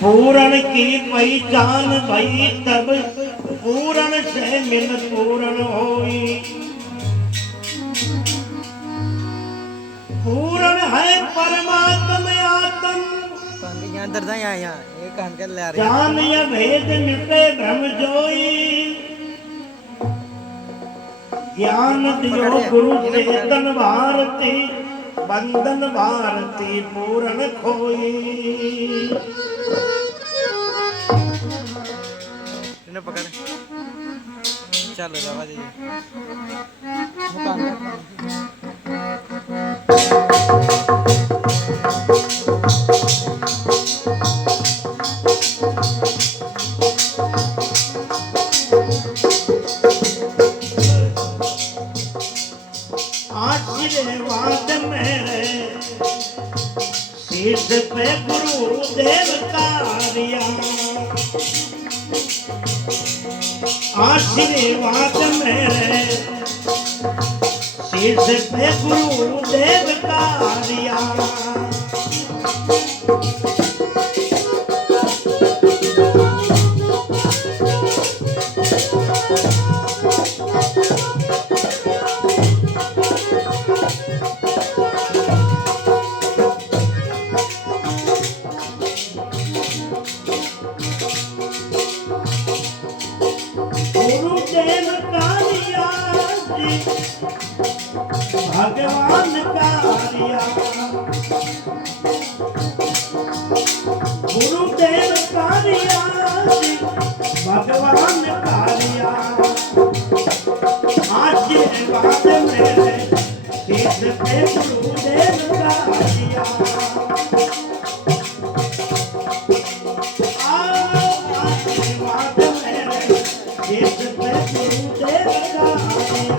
पूरण की पहचान भई तब पूरण से मिल पूरण होई। पूरण है परमात्म आत्म जान या भेद मिटे भ्रम जोई। ज्ञान दियो गुरु चेतन भारती बंधन भारती पूरण खोई। पकड़ चलो दवा दीजिए। आशीर्वाद मेरे शीश पे गुरु देव का दिया। आशीर्वाद मेरे शीश पे गुरु देव का दिया। भगवान का दिया गुरुदेव का दिया भगवान का दिया। आशीर्वाद मेरे शीश पे गुरुदेव का दिया। आशीर्वाद मेरे शीश पे गुरुदेव का दिया।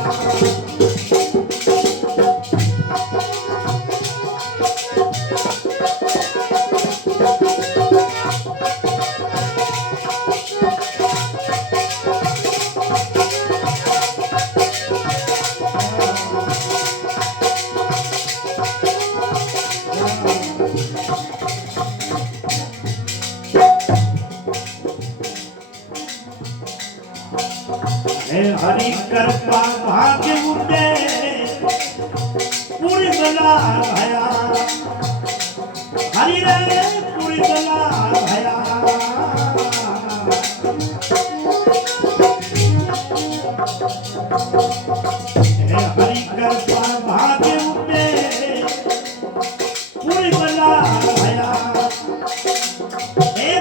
हरि कृपा भाग्य उठे पूरी बला भया। हरि रे पूरी बला भया। हरि कृपा भाग्य उठे पूरी बला भया।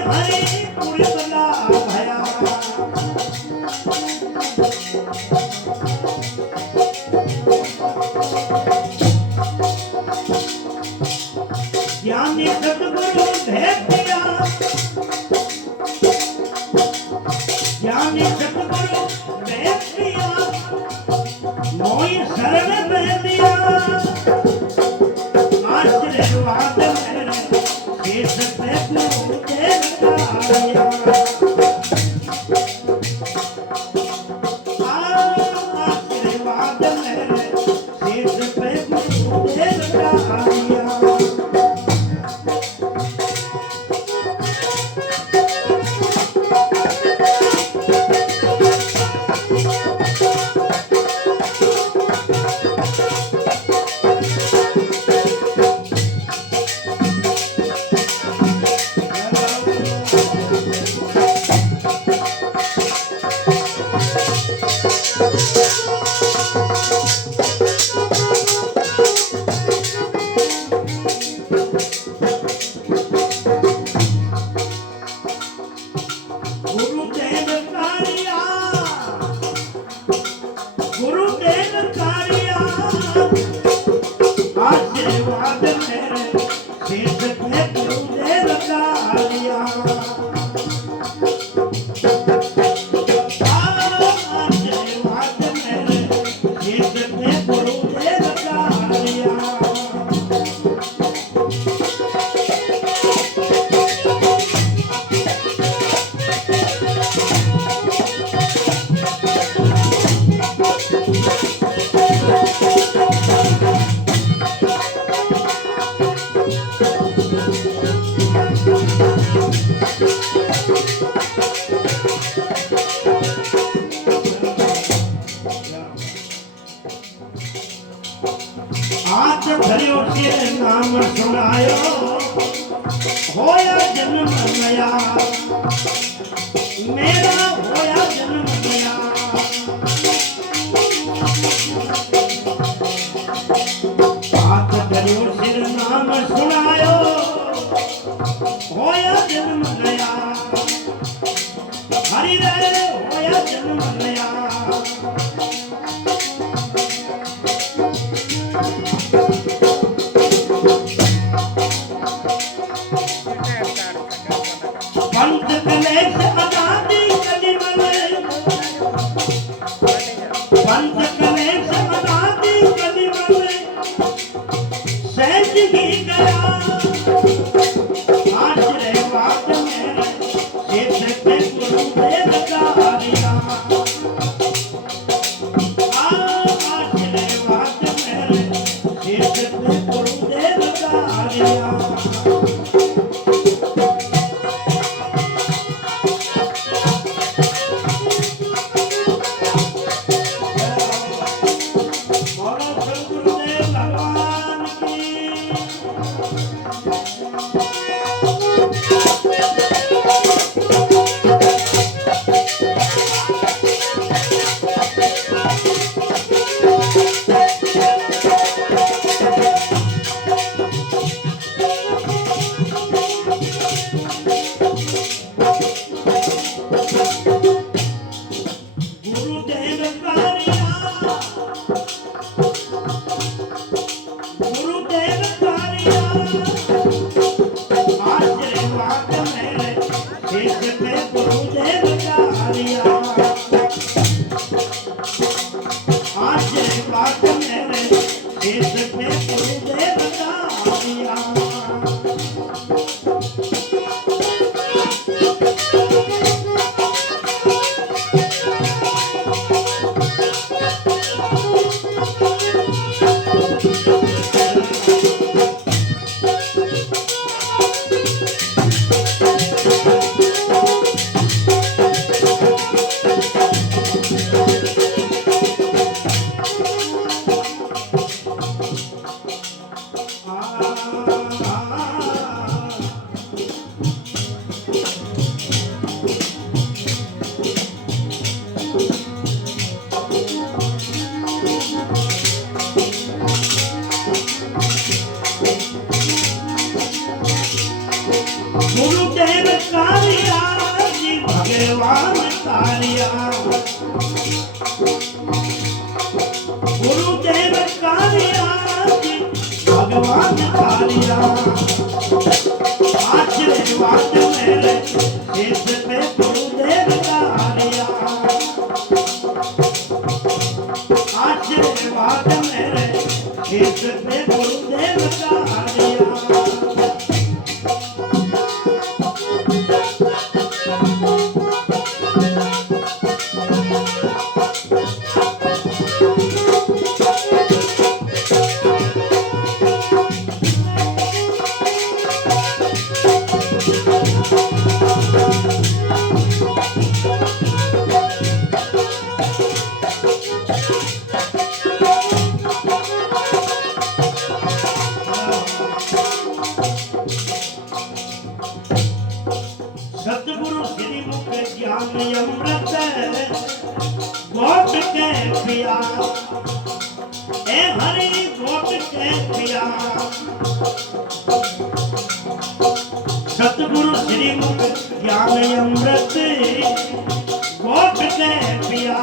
हरि पूरी बला भया। ज्ञानी सतगुरु भेद दिया। ज्ञानी सतगुरु भेद दिया। मोई शरण में दिया। आशीर्वाद मेरे शीश पे गुरुदेव का दिया। आशीर्वाद मेरे शीश पे गुरुदेव का दिया। आशीर्वाद मेरे शीश पे गुरुदेव का दिया। आशीर्वाद मेरे शीश पे गुरुदेव का दिया। सुनायो होया जन्म नया मेरा होया जन्म नया हाथ करियो सिर नाम सुनायो होया जन्म नया हरि रे होया जन्म नया पंथ कलेश आजादी कदी मले पंथ कलेश आजादी कदी मले सहज ही गया आशीर्वाद मेरे क्षेत्र पे गुरुदेव का आर्या आशीर्वाद मेरे क्षेत्र पे गुरुदेव का आर्या गुरुदेव कारिया जी भगवान कारिया गुरुदेव कारिया जी भगवान कारिया आशीर्वाद मेरे देश पे गुरुदेव कारिया आशीर्वाद मेरे देश पे गुरुदेव कारिया सतगुरु श्री मुख ज्ञान अमृत गोट के पिया ए हरि गोट के पिया सतगुरु श्री मुख ज्ञान अमृत गोट के पिया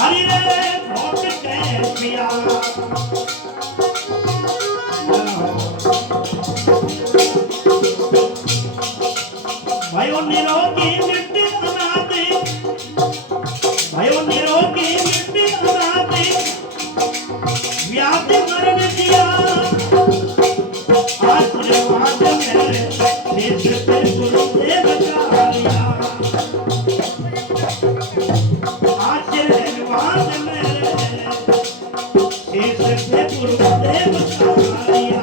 हरि रे गोट के पिया भयो निरोगी मिट्टी अनादि भयो निरोगी मिट्टी अनादि व्याधि मरण दिया आशीर्वाद मेरे देश पे गुरुदेव का आर्या आशीर्वाद मेरे देश पे गुरुदेव का आर्या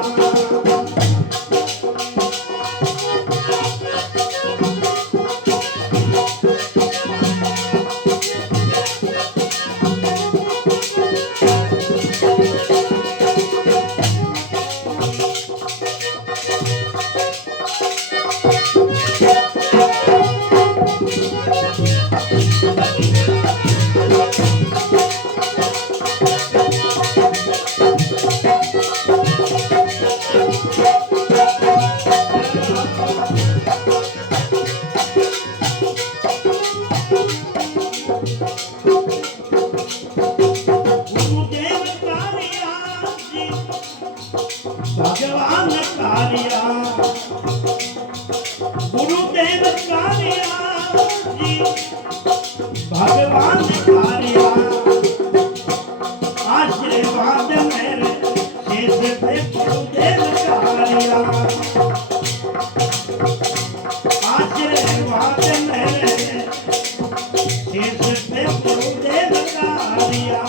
गुरुदेव कालिया जी भगवान कालिया गुरुदेव कालिया जी भगवान कालिया आशीर्वाद मेरे शेष पे गुरुदेव कालिया आशीर्वाद मेरे शेष पे गुरुदेव कालिया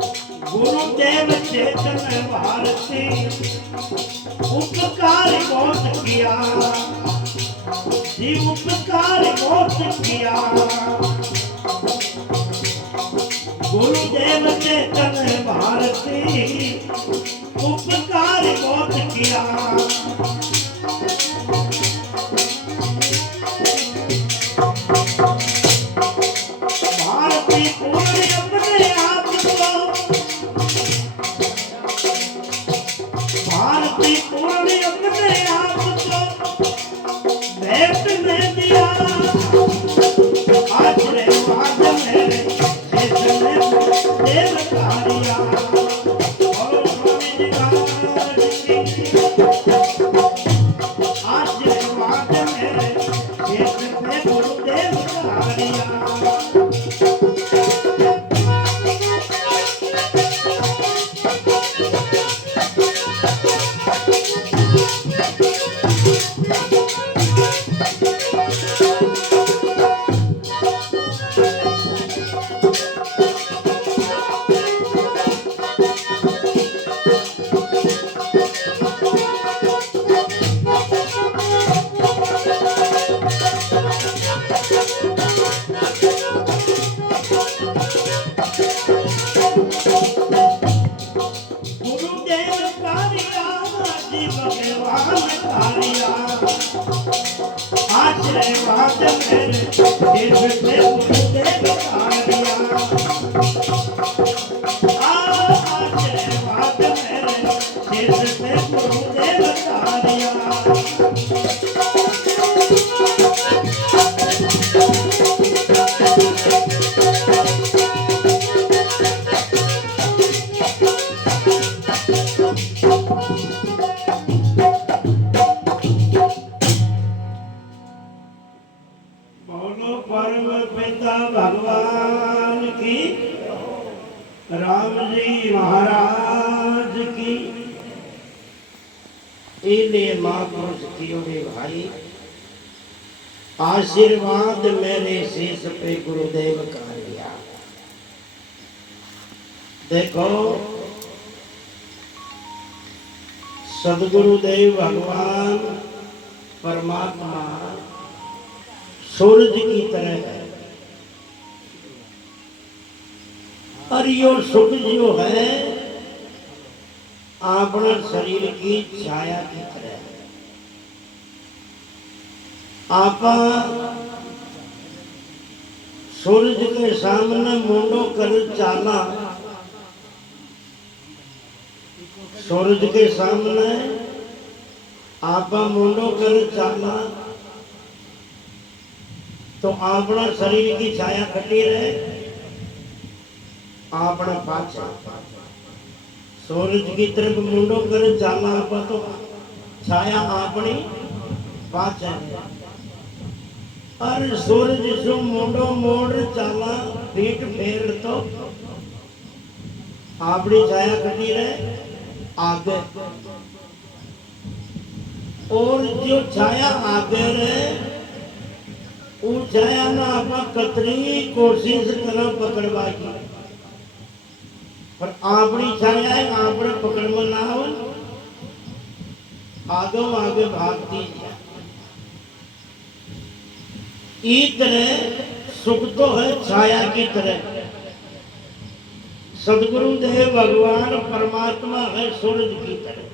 गुरुदेव चेतन भारती उपकार बहुत किया जी उपकार बहुत किया गुरुदेव चेतन भारती उपकार बहुत किया भारती पूरे अपने आप को भारती पूरे अपने आप को भेंट में दिया आशीर्वाद मेरे शेष में देव कालिया और स्वामी जी महाराज की आशीर्वाद मेरे शेष में गुरुदेव कालिया गुरुदेव कालिया जी भगवान कालिया आशीर्वाद मेरे देव से गुरुदेव कालिया आशीर्वाद मेरे देव से गुरुदेव कालिया बोलो परम पिता भगवान की राम जी महाराज की इले महापुरुष की ओरे भाई आशीर्वाद मेरे शेष पे गुरुदेव का लिया देखो सदगुरुदेव भगवान परमात्मा सूरज की तरह है और यो सुख जो है अपना शरीर की छाया की तरह है। आप सूरज के सामने मुंडो कर चाला सूरज के सामने आप मुंडो कर चाला तो अपना शरीर की छाया खटी रहे अपना पाछा सूरज की तरफ मुंडो कर चाला आप तो छाया अपनी पाछा और सूरज जो मुंडो मोड़ चाला पीठ फेर तो आपनी छाया खड़ी रहे आगे, और जो छाया आगे रहे वो छाया ना आप कतरी कोशिश करा पकड़वा की, पर आपनी छाया है आपने पकड़ में ना हो, आगे आगे भागती है। इस तरह सुख तो है छाया की तरह, सदगुरु देव भगवान परमात्मा है सूरज की तरह।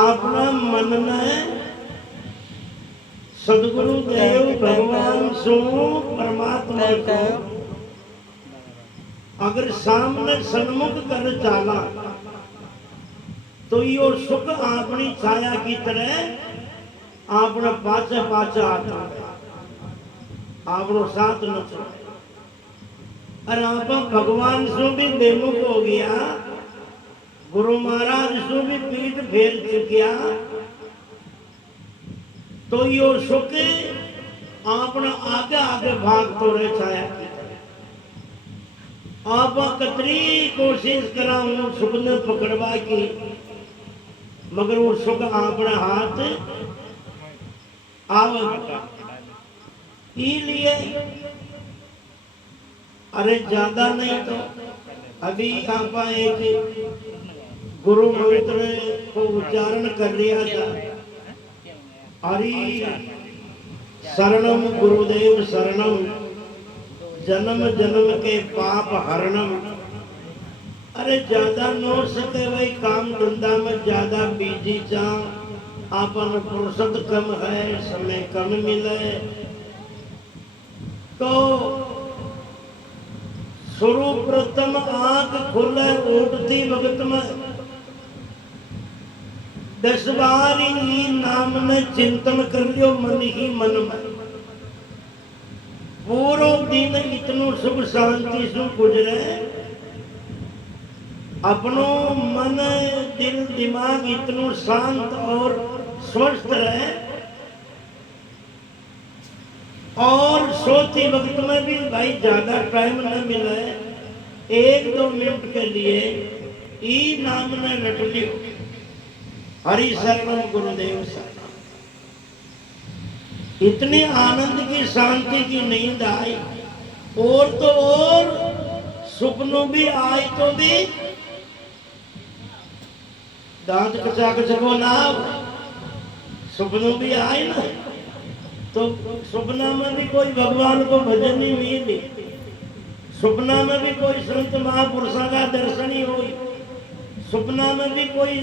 अपना मन में सदगुरु देव भगवान सो परमात्मा को अगर सामने सन्मुख कर चाला तो यो सुख अपनी छाया की तरह अपना पाचा पाचा आता आपनो साथ न छोड़े। और आप भगवान सो भी बेमुख हो गया, गुरु महाराज सो भी पीठ फेर चुकिया, तो यो सुख अपना आगे आगे भाग तो रहे छाया की तरह। आप कतरी कोशिश करा सुख ने पकड़वा की, मगर वो सुख अपना हाथ आव लिए। अरे ज्यादा नहीं तो अभी आप एक गुरु मंत्र को उच्चारण कर लिया था, हरि शरणम गुरुदेव शरणम, जन्म जन्म के पाप हरणम। अरे ज्यादा न सके भाई, काम धंधा में ज्यादा बिजी जा, आपन फुर्सत कम है, समय कम मिले, तो सर्वप्रथम आंख खुले उठती वक्त में 10 बार ही नाम ने चिंतन कर लियो मन ही मन में। पूरा दिन इतनो सुख शांति से गुजरे, अपनो मन दिल दिमाग इतनो शांत और स्वस्थ रहे, और सोती वक्त में भी भाई ज्यादा टाइम न मिले, 1-2 मिनट के लिए ई नाम ने रट लियो, हरि शरणम गुरुदेव शरणम। इतनी आनंद की शांति की नींद आई, और तो और सुपनों भी आई, तो भी दांत कचा कचको ना, सुपनों भी आए ना, तो सपना में भी कोई भगवान को भजन ही मिली, सपना में भी कोई संत महापुरुषों का दर्शन ही हुई, सपना में भी कोई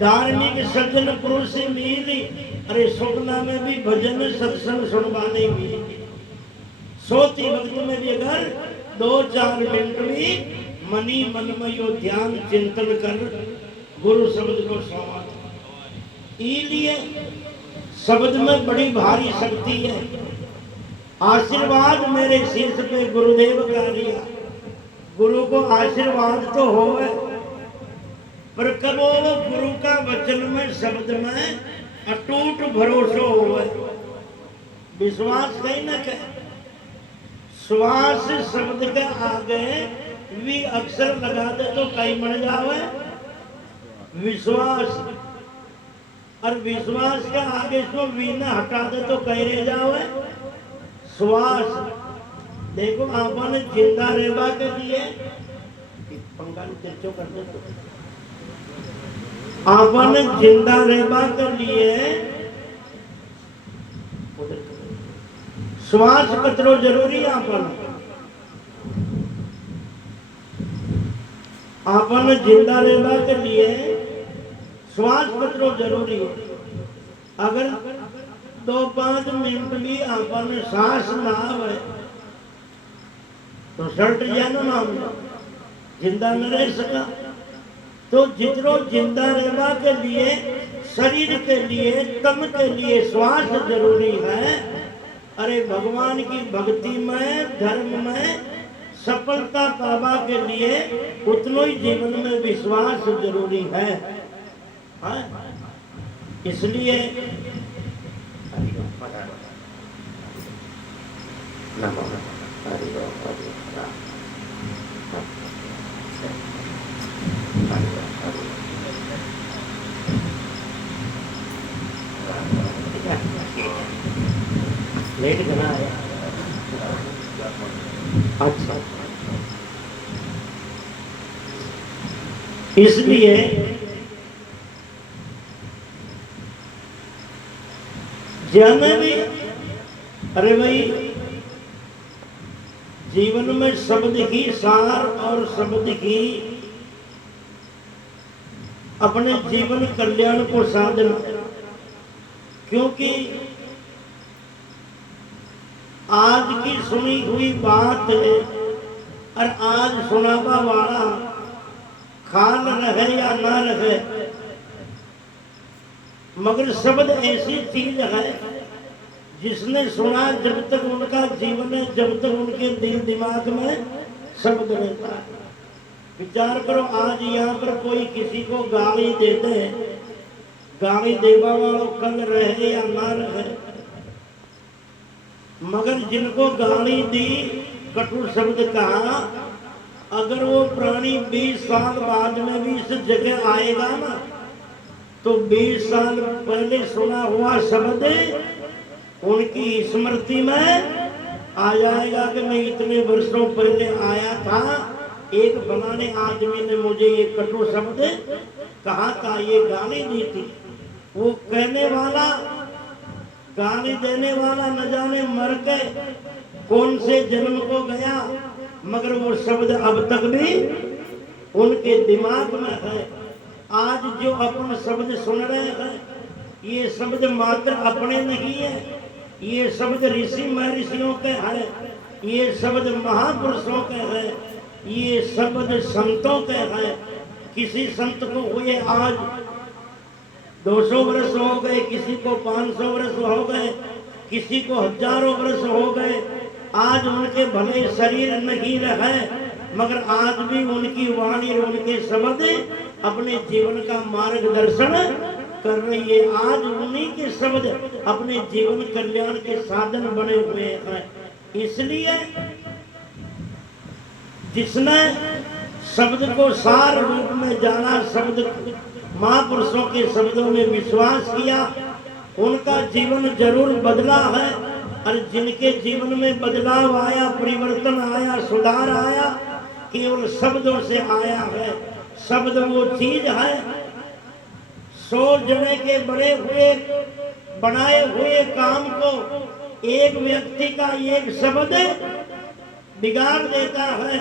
धार्मिक सज्जन पुरुष ही मिली, अरे सपना में भी भजन सत्संग सुनवाने मिली। सोती वक्त में भी अगर 2-4 मिनट भी मनी मन में यो ध्यान चिंतन कर गुरु शब्द को सुना, इसलिए शब्द में बड़ी भारी शक्ति है। आशीर्वाद मेरे शीर्ष पे गुरुदेव का दिया, गुरु को आशीर्वाद तो हो, पर कब वो गुरु का वचन में शब्द में अटूट भरोसा हो, विश्वास कहीं ना कहे। श्वास शब्द के आगे भी अक्षर लगा दे तो कहीं मर जावे विश्वास, और विश्वास के आगे से वीना हटा दे तो कह रह जावे श्वास। देखो आपने जिंदा रहबा के लिए पंखा चर्चो कर दे, तो आपने जिंदा रहबा के लिए श्वास कतरो जरूरी है। आपने जिंदा रहबा के लिए श्वास कतरो जरूरी है। अगर 2-5 मिनट भी आपने सांस ना आवे तो सल्ट जाना ना, जिंदा न रह सका। तो जितनो जिंदा रहने के लिए, शरीर के लिए, तन के लिए श्वास जरूरी है। अरे भगवान की भक्ति में, धर्म में सफलता पावा के लिए उतना ही जीवन में विश्वास जरूरी है। हाँ? इसलिए नमो हरि लेट घना आया। अच्छा, इसलिए जन भी, अरे भाई जीवन में शब्द ही सार और शब्द ही अपने जीवन कल्याण को साधन। क्योंकि आज की सुनी हुई बात है और आज सुनावा वाला खान रहे या ना रहे, मगर शब्द ऐसी चीज है जिसने सुना जब तक उनका जीवन है, जब तक उनके दिल दिमाग में शब्द रहता है। विचार करो, आज यहाँ पर कोई किसी को गाली देते हैं, गाली देवा वालों कल रहे या ना रहे, मगर जिनको गाली दी, कटु शब्द कहा, अगर वो प्राणी 20 साल बाद में भी इस जगह आएगा ना, तो 20 साल पहले सुना हुआ शब्द उनकी स्मृति में आ जाएगा कि मैं इतने वर्षों पहले आया था, एक फलाने आदमी ने मुझे ये कटु शब्द कहा था, ये गाली दी थी। वो कहने वाला, गाली देने वाला न जाने मर के कौन से जन्म को गया, मगर वो शब्द अब तक भी उनके दिमाग में है। आज जो अपन शब्द सुन रहे हैं, ये शब्द मात्र अपने नहीं है, ये शब्द ऋषि महर्षियों के हैं, ये शब्द महापुरुषों के हैं, ये शब्द संतों के हैं। किसी संत को हुए आज 200 वर्ष हो गए, किसी को 500 वर्ष हो गए, किसी को हजारों वर्ष हो गए। आज उनके भले शरीर नहीं रहे, मगर आज भी उनकी वाणी, उनके शब्द अपने जीवन का मार्गदर्शन कर रही है। आज उन्हीं के शब्द अपने जीवन कल्याण के साधन बने हुए हैं। इसलिए जिसने शब्द को सार रूप में जाना, शब्द महापुरुषों के शब्दों में विश्वास किया, उनका जीवन जरूर बदला है। और जिनके जीवन में बदलाव आया, परिवर्तन आया, सुधार आया, केवल शब्दों से आया है। शब्द वो चीज है, 100 जने के बड़े हुए बनाए हुए काम को एक व्यक्ति का एक शब्द बिगाड़ देता है।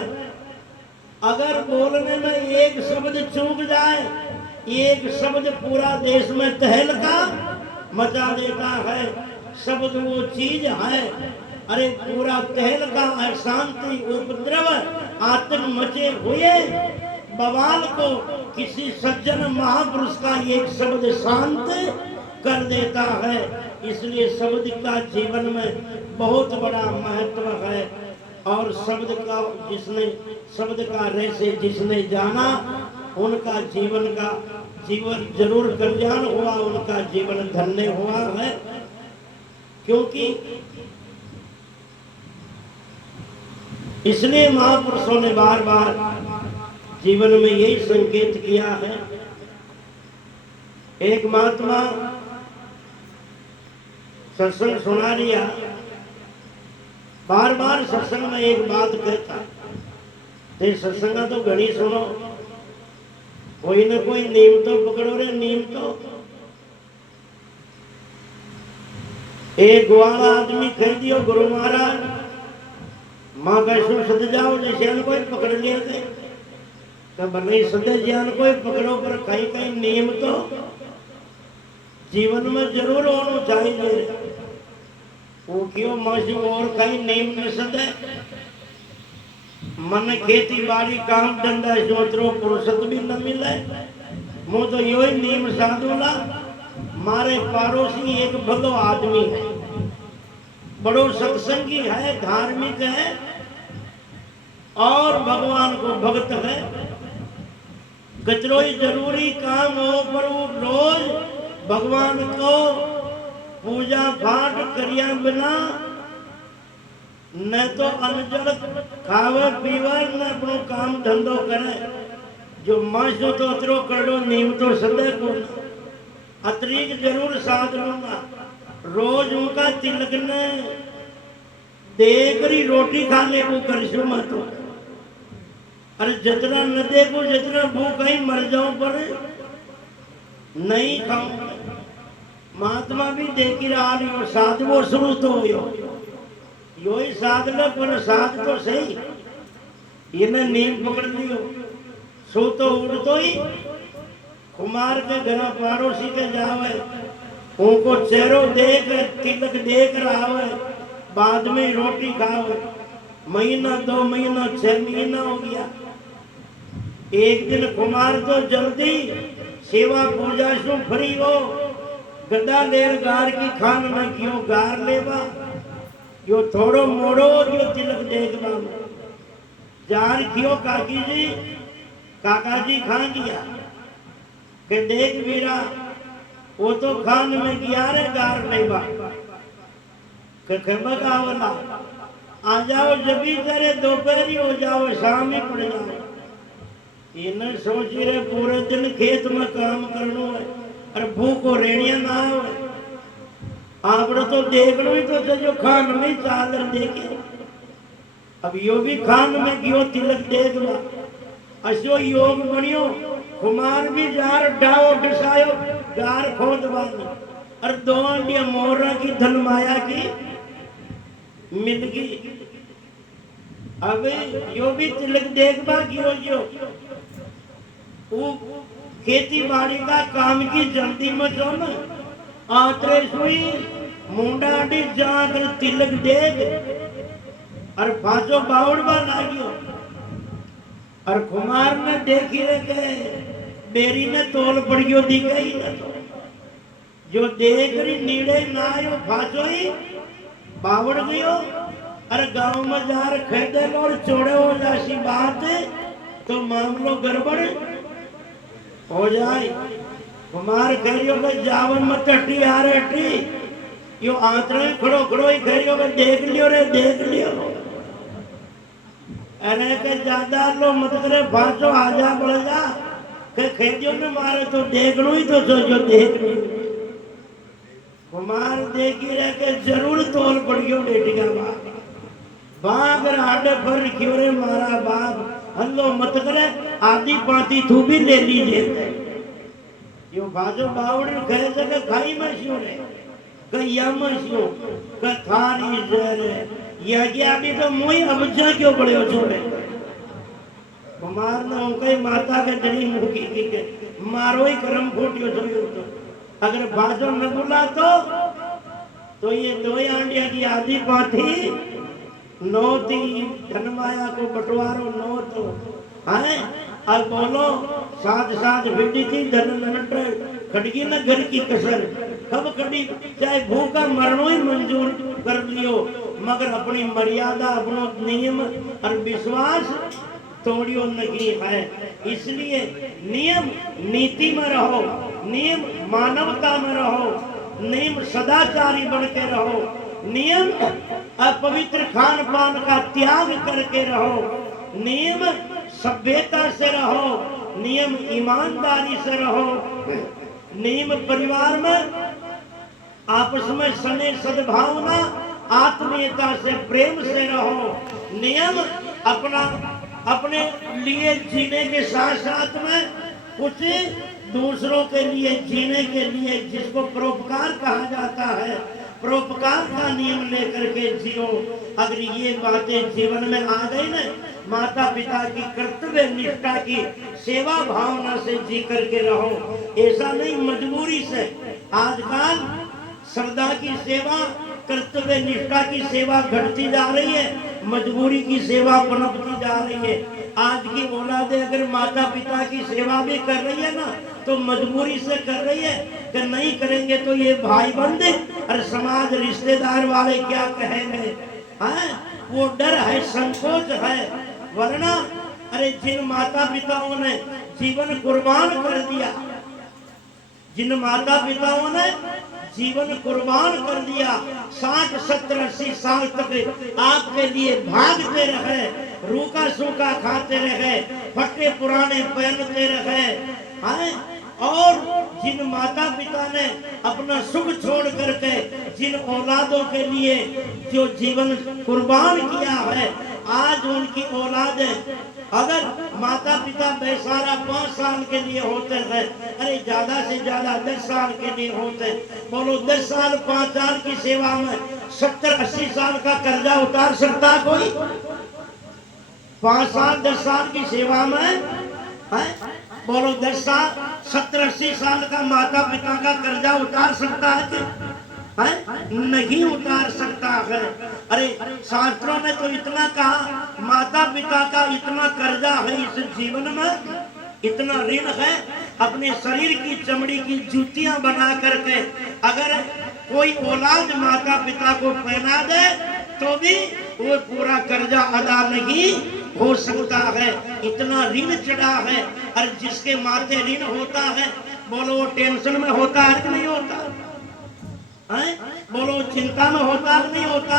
अगर बोलने में एक शब्द चूक जाए, एक शब्द पूरा देश में तहलका मचा देता है। शब्द वो चीज है, अरे पूरा तहलका, अशांति, उपद्रव, आतंक मचे हुए बवाल को किसी सज्जन महापुरुष का एक शब्द शांत कर देता है। इसलिए शब्द का जीवन में बहुत बड़ा महत्व है। और शब्द का शब्द का रहस्य जिसने जाना, उनका जीवन जरूर कल्याण हुआ, उनका जीवन धन्य हुआ है। क्योंकि इसलिए महापुरुषों ने बार बार जीवन में यही संकेत किया है। एक महात्मा सत्संग सुना लिया, बार बार सत्संग में एक बात कहता, ते सत्संग तो घड़ी सुनो, कोई न कोई नीम तो पकड़ो रे, नीम तो। एक ग्वाला आदमी कह दियो, गुरु महाराज माँ कैसो सद जाओ, जैसे कोई पकड़ लिया थे, तो भले सदे ज्ञान कोई पकड़ो, पर कहीं कहीं नियम तो जीवन में जरूर होना चाहिए। वो क्यों मासी और कहीं नियम न सदे, मन खेती बाड़ी काम धंधा सोचरो फुर्सत भी न मिले। मु तो यो ही नियम साधूला, मारे पड़ोसी एक भलो आदमी है, बड़ो सत्संगी है, धार्मिक है और भगवान को भक्त है। कचरो ही जरूरी काम हो, पर वो रोज भगवान को पूजा पाठ करिया बिना न तो अनजल खावे पीवे, न अपनो काम धंधो करे। जो मासो तो अतरो करो, नीम तो सदे को अतरीक जरूर साध लूंगा। रोज उनका तिलक ने देख रही रोटी खा ले वो करशो मत। अरे जितना न देखो जितना भूख ही मर जाओ पर नहीं खाऊंगा। महात्मा भी देखी रहा लियो साध वो शुरू तो यो ही साध लो पर साध तो सही। इन्हें नींद पकड़ लियो सो तो उड़ तो ही कुमार के घर पड़ोसी के जावे उनको चेहरो देख तिलक देख रहा है बाद में रोटी खाओ। महीना 2 महीना 6 महीना हो गया। एक दिन कुमार तो जल्दी सेवा पूजा सु फ्री हो गदा लेर गार की खान में क्यों गार लेवा यो थोड़ो मोड़ो जो तिलक देखवा जार क्यों काकी जी काका जी खा गया के देख मेरा वो तो खान में गया रे गार लेवा वाला आ जाओ जबी तेरे दोपहरी हो जाओ शाम ही पड़ जाओ। इन्हें सोच रहे पूरे दिन खेत में काम करना है और भूखो रेणिया ना हो आपने तो देख लो ही तो जो खान में चादर देखे। अब यो भी खान में गयो तिलक देख लो असो योग बनियो कुमार भी जार डाओ डसायो गार खोद बानी और 2 अंडिया मोहरा की धन माया की मिल गई। अब यो भी तिलक देखबा क्यों जो वो खेती बाड़ी का काम की जल्दी में जो न आतरे सुई मुंडा डी जाकर तिलक देख और फांसो बावड़वा लागियो और कुमार ने देखी रे के बेरी ने तोल पड़ियो दी गई न तो जो देख रही नीड़े ना आयो फांसो ही बावड़ गयो। अरे गांव में जार खेदे और चोड़े हो जासी बात तो मामलो गड़बड़ हो जाए। कुमार कहियो के जावन में टट्टी आ रही यो आंतरे खड़ो खड़ो ही कहियो के देख लियो रे देख लियो। अरे के ज्यादा लो मत करे फांसो आ जा बढ़ जा के खेदियो ने मारे तो देखनो ही तो जो देख लियो। कुमार देखी रहे के जरूर तोल पड़ियो बेटिया बाप बाप आडे पर रखियो रे मारा बाप हल्लो मत करे आधी पाती तू भी ले लीजिए। यो बाजो बावड़ कहे जगह खाई में क्यों रे कहिया में क्यों क थारी जरे या गया भी तो मोई अबजा क्यों पड़े हो छोड़े। कुमार ने उनके माता के जड़ी मुखी के मारो ही करम फूटियो तो अगर बाजो न बुला तो ये 2 आंडिया की आधी पाथी नौती धनमाया को बंटवारो नो तो है। अब बोलो साथ साथ भिड़ी थी धन नट खड़गी न घर की कसर कब कभी चाहे भूखा मरणो ही मंजूर कर लियो मगर अपनी मर्यादा अपनो नियम और विश्वास तोड़ियो नहीं है। इसलिए नियम नीति में रहो नियम मानवता में रहो नियम सदाचारी बन के रहो नियम अपवित्र खान पान का त्याग करके रहो नियम सभ्यता से रहो नियम ईमानदारी से रहो नियम परिवार में आपस में स्नेह सद्भावना आत्मीयता से प्रेम से रहो नियम अपना अपने लिए जीने के साथ साथ में कुछ दूसरों के लिए जीने के लिए जिसको परोपकार कहा जाता है परोपकार का नियम लेकर के जियो। अगर ये बातें जीवन में आ गई ना माता पिता की कर्तव्य निष्ठा की सेवा भावना से जी करके रहो। ऐसा नहीं मजबूरी से आजकल श्रद्धा की सेवा कर्तव्य निष्ठा की सेवा घटती जा रही है मजबूरी की सेवा पनपती जा रही है। आज की औलादे अगर माता पिता की सेवा भी कर रही है ना तो मजबूरी से कर रही है कि नहीं करेंगे तो ये भाई बंधु और समाज रिश्तेदार वाले क्या कहेंगे हैं वो डर है संकोच है। वरना अरे जिन माता पिताओं ने जीवन कुर्बान कर दिया जिन माता पिताओं ने जीवन कुर्बान कर दिया 60, 70, 80 साल तक आपके लिए भागते रहे रूखा सूखा खाते रहे फटे पुराने पहनते रहे हैं और जिन माता पिता ने अपना सुख छोड़ करके जिन औलादों के लिए जो जीवन कुर्बान किया है, आज उनकी औलाद है। अगर माता पिता बेसारा 5 साल के लिए होते हैं, अरे ज्यादा से ज्यादा 10 साल के लिए होते, बोलो 10 साल 5 साल की सेवा में 70-80 साल का कर्जा उतार सकता कोई? 5 साल 10 साल की सेवा में है, बोलो 10 साल 70-80 साल का माता पिता का कर्जा उतार सकता है कि है? नहीं उतार सकता है। अरे शास्त्रों ने तो इतना कहा, माता पिता का इतना कर्जा है इस जीवन में, इतना ऋण है, अपने शरीर की चमड़ी की जूतियां बना करके अगर कोई औलाद माता पिता को पहना दे तो भी वो पूरा कर्जा अदा नहीं हो सकता है, इतना ऋण चढ़ा है। और जिसके माथे ऋण होता है, बोलो वो टेंशन में होता है कि नहीं होता है? बोलो चिंता में होता कि नहीं होता,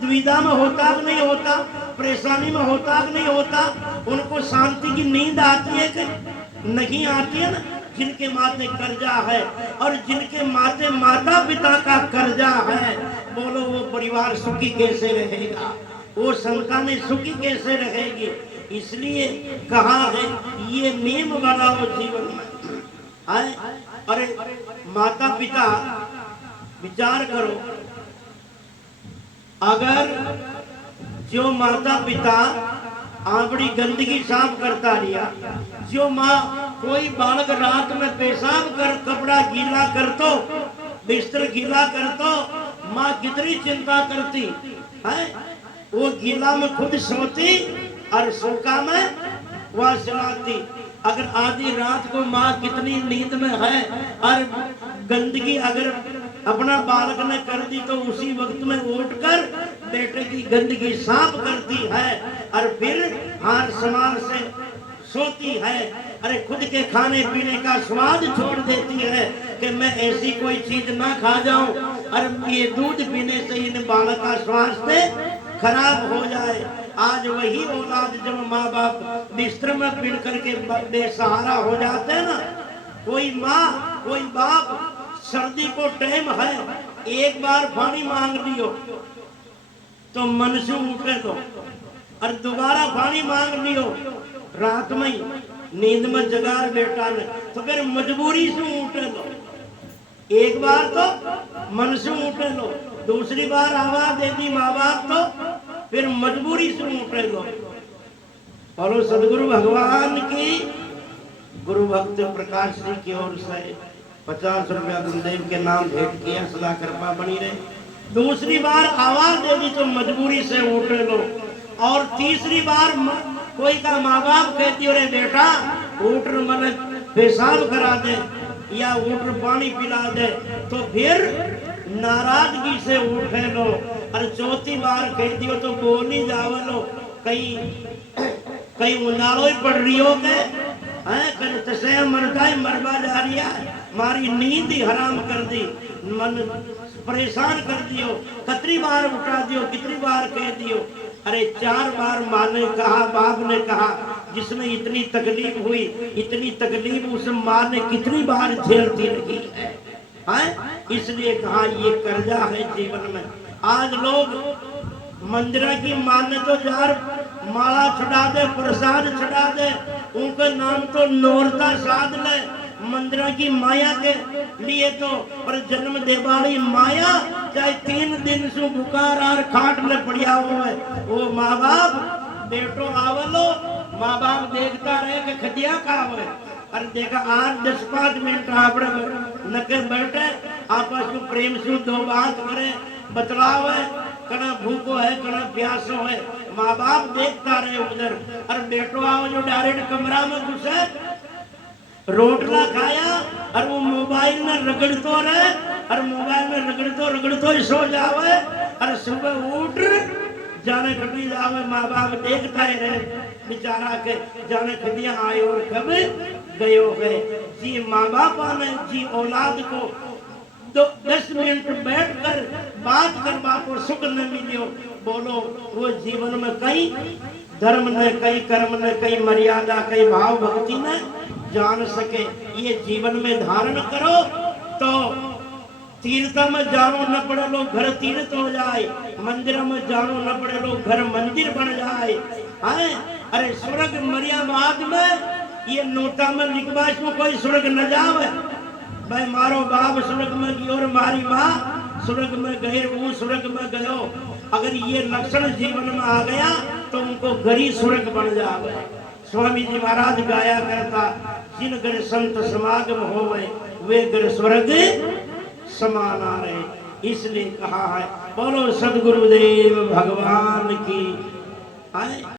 दुविधा में होता कि नहीं होता, परेशानी में होता कि नहीं होता? उनको शांति की नींद आती है कि नहीं आती है ना? जिनके माथे कर्जा है और जिनके माथे माता पिता का कर्जा है, बोलो वो परिवार सुखी कैसे रहेगा, वो संतानें सुखी कैसे रहेगी? इसलिए कहा है ये नियम बनाओ जीवन में। अरे माता पिता विचार करो, अगर जो माता पिता आपकी गंदगी साफ करता लिया, जो माँ कोई बालक रात में पेशाब कर कपड़ा गीला कर तो, बिस्तर गीला कर तो, माँ कितनी चिंता करती है? वो गीला में खुद सोती और सूखा में वह सुलाती। अगर आधी रात को माँ कितनी नींद में है और गंदगी अगर अपना बालक ने कर दी तो उसी वक्त में उठकर बेटे की गंदगी साफ करती है और फिर हार समार से सोती है। अरे खुद के खाने पीने का स्वाद छोड़ देती है कि मैं ऐसी कोई चीज ना खा जाऊं और ये दूध पीने से इन बालक का स्वास्थ्य खराब हो जाए। आज वही औलाद जब माँ बाप बिस्तर में पिड़ करके बेसहारा हो जाते हैं ना, कोई माँ कोई बाप सर्दी को टाइम है, एक बार पानी मांग लियो तो मन से उठे दो और दोबारा पानी मांग लियो रात में नींद में जगार बेटा ने तो फिर मजबूरी से उठे लो। एक बार तो मन से उठे लो, दूसरी बार आवाज दे दी माँ बाप तो फिर मजबूरी से उठे लो। और सदगुरु भगवान की गुरु भक्त प्रकाश जी की ओर से 50 रुपया गुरुदेव के नाम भेंट किया, सदा कृपा बनी रहे। दूसरी बार आवाज दे दी तो मजबूरी से उठ लो। और तीसरी बार कोई का माँ बाप कहती अरे बेटा उठ मन पेशाब करा दे या उठ पानी पिला दे तो फिर नाराजगी से उठे लो। और चौथी बार कहती हो तो बोली जावलो, कहीं उनालो ही पड़ रही हो के तसे मरता ही मरवा जा रही है, मारी नींद ही हराम कर दी, मन परेशान कर दियो, कितनी बार उठा दियो, कितनी बार कह दियो। अरे 4 बार माँ ने कहा, बाप ने कहा, जिसमें इतनी तकलीफ हुई, इतनी तकलीफ उस माँ ने कितनी बार झेलती रही है, इसलिए कहा ये कर्जा है जीवन में। आज लोग मंदिर की मान तो यार माला चढ़ा दे, प्रसाद चढ़ा दे, उनका नाम तो नौरता साध ले मंदिर की माया के लिए तो, पर जन्म दे वाली माया चाहे 3 दिन से बुखार और खाट में पड़िया हो है, वो माँ बाप बेटो आवलो, माँ बाप देखता रहे कि खदिया का हो। अरे देखा आज 10-5 मिनट आप नके बैठे आपस में प्रेम से 2 बात करे, बतलाव है, कना भूखो है कना प्यासो है, माँ बाप देखता रहे उधर। अरे बेटो आओ जो डायरेक्ट कमरा में घुसे, रोटला खाया और वो मोबाइल में रगड़तो रहे और मोबाइल में रगड़तो ही सो जावे और सुबह उठ जाने कटी जावे, माँ बाप देखता ही रहे बेचारा के जाने खदिया आए और कब गयो है। जी माँ बाप ने जी औलाद को 10 मिनट बैठकर बात करवा को सुख न मिलियो, बोलो वो जीवन में कई धर्म ने, कई कर्म ने, कई मर्यादा, कई भाव भक्ति ने जान सके। ये जीवन में धारण करो तो तीर्थ में जानो न पड़े लो घर तीर्थ हो जाए, मंदिर में जानो न पड़े लो घर मंदिर बन जाए। हैं? अरे स्वर्ग मरिया बाद में ये नोटा में लिखवाश में कोई स्वर्ग न जावे। भाई मारो बाप स्वर्ग में गयो और मारी माँ स्वर्ग में गए, वो स्वर्ग में गयो। अगर ये लक्षण जीवन में आ गया तो उनको गरी स्वर्ग बन जावे। स्वामी जी महाराज गाया करता, जिन घर संत समागम होवे वे घर स्वर्ग समाना रहे। इसलिए कहा है बोलो सदगुरुदेव भगवान की।